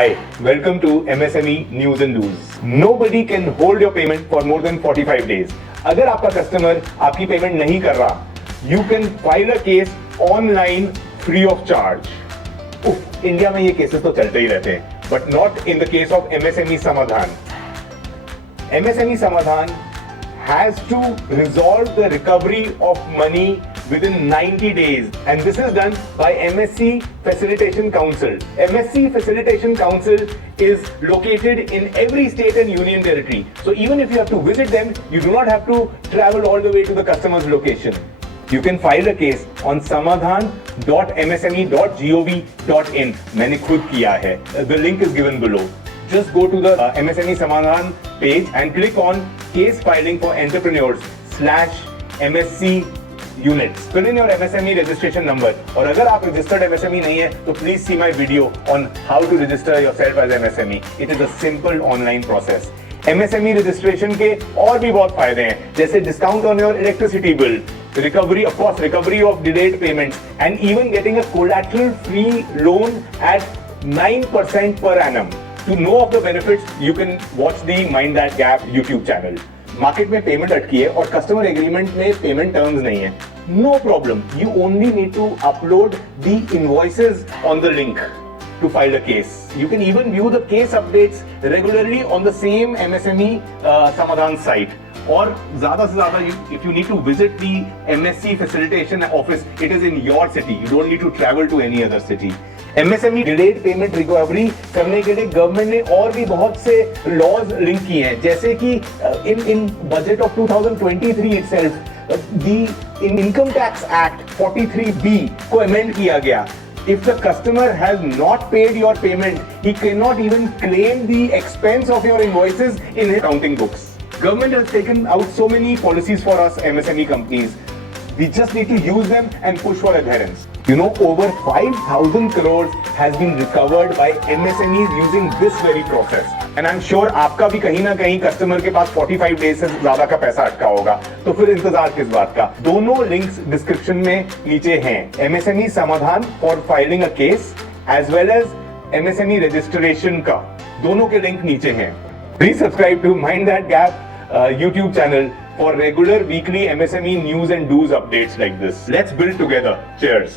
Hi, welcome to MSME News and Do's. Nobody can hold your payment for more than 45 days. अगर आपका customer आपकी payment नहीं कर रहा, you can file a case online free of charge. India में ये cases तो चलते ही रहते हैं, but not in the case of MSME Samadhan. MSME Samadhan has to resolve the recovery of money within 90 days, and this is done by MSC Facilitation Council. MSC Facilitation Council is located in every state and union territory. So even if you have to visit them, you do not have to travel all the way to the customer's location. You can file a case on samadhan.msme.gov.in. मैंने खुद किया है. The link is given below. Just go to the MSME Samadhan page and click on Case Filing for Entrepreneurs/MSC Units. Fill in your MSME registration number. और अगर आप registered MSME नहीं है, तो please see my video on how to register yourself as MSME. It is a simple online process. MSME registration के और भी बहुत फायदे हैं, जैसे discount on your electricity bill, recovery, of course, recovery of delayed payments, and even getting a collateral-free loan at 9% per annum. To know of the benefits, you can watch the Mind That Gap YouTube channel. Market में payment अटकी है और customer agreement में payment terms नहीं है. No problem, you only need to upload the invoices on the link to file a case. You can even view the case updates regularly on the same MSME Samadhan site. और ज़्यादा से ज़्यादा, if you need to visit the MSC facilitation office, it is in your city. You don't need to travel to any other city. MSME delayed payment recovery करने के लिए government ने और भी बहुत से लॉज लिंक किए हैं, जैसे कि in budget of 2023 itself, the Income Tax Act 43B को amend किया गया. If the customer has not paid your payment, he cannot even claim the expense of your invoices in his accounting books. Government has taken out so many policies for us MSME companies. We just need to use them and push for adherence. You know, over 5,000 crores has been recovered by MSMEs using this very process. And I'm sure आपका भी कहीं ना कहीं customer के पास 45 days से ज्यादा का पैसा अटका होगा, तो फिर इंतजार किस बात का. दोनों लिंक्स डिस्क्रिप्शन में नीचे हैं. MSME Samadhaan for filing a case as well as MSME registration का, दोनों के लिंक नीचे हैं. Please subscribe to mind that gap YouTube channel for regular weekly MSME news and do's updates like this. Let's build together. Cheers.